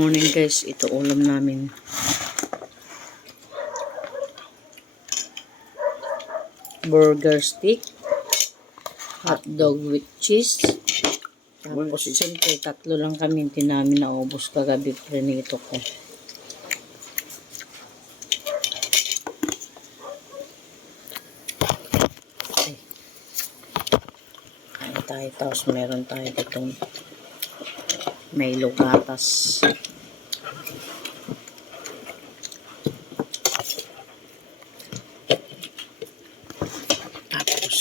Morning guys, ito ulam namin. Burger stick, hot dog with cheese. Tapos siyempre tatlo lang kami, hindi namin naubos kagabi, prinito ko. Okay. Kain tayo, tapos meron tayo ditong may lugatas. Tapos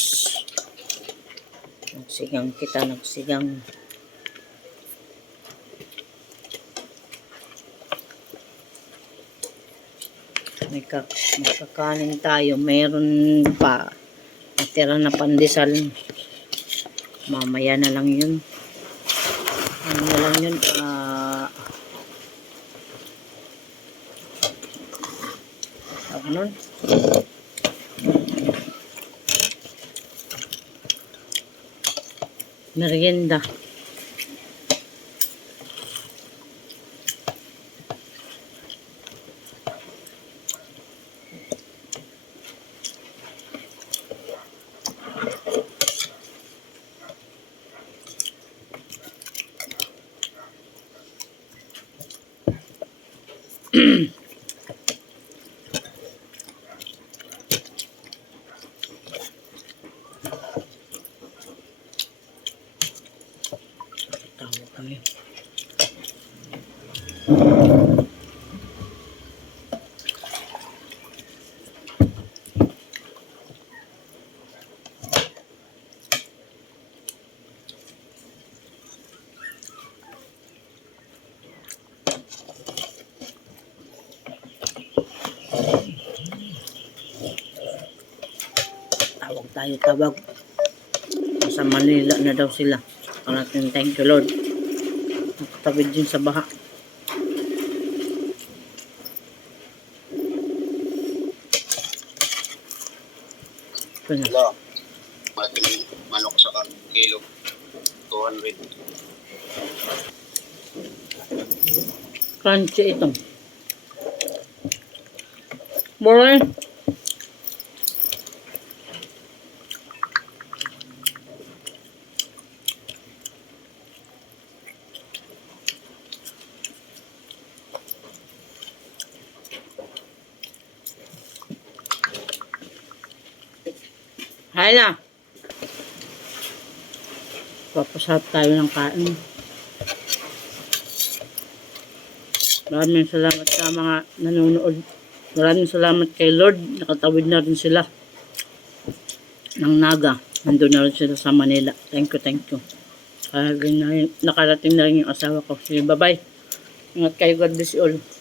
nagsigang kita, nagsigang. Magkakanin tayo, meron pa natira na pandesal, mamaya na lang yun. Ano na lang yun, ako nun merienda. Tawag kami. Tawag. Sa Manila na daw sila. Parating, thank you Lord. Nakatawid din sa baha. Hello. Mating manok sa kilo. 200. Crunchy itong. Boy. Hay na. Papasarap tayo ng kain. Maraming salamat sa mga nanonood. Maraming salamat kay Lord. Nakatawid na rin sila ng Naga. Nandun na rin sila sa Manila. Thank you. Nakarating na rin yung asawa ko. Sige, bye-bye. Ingat kayo. God bless you all.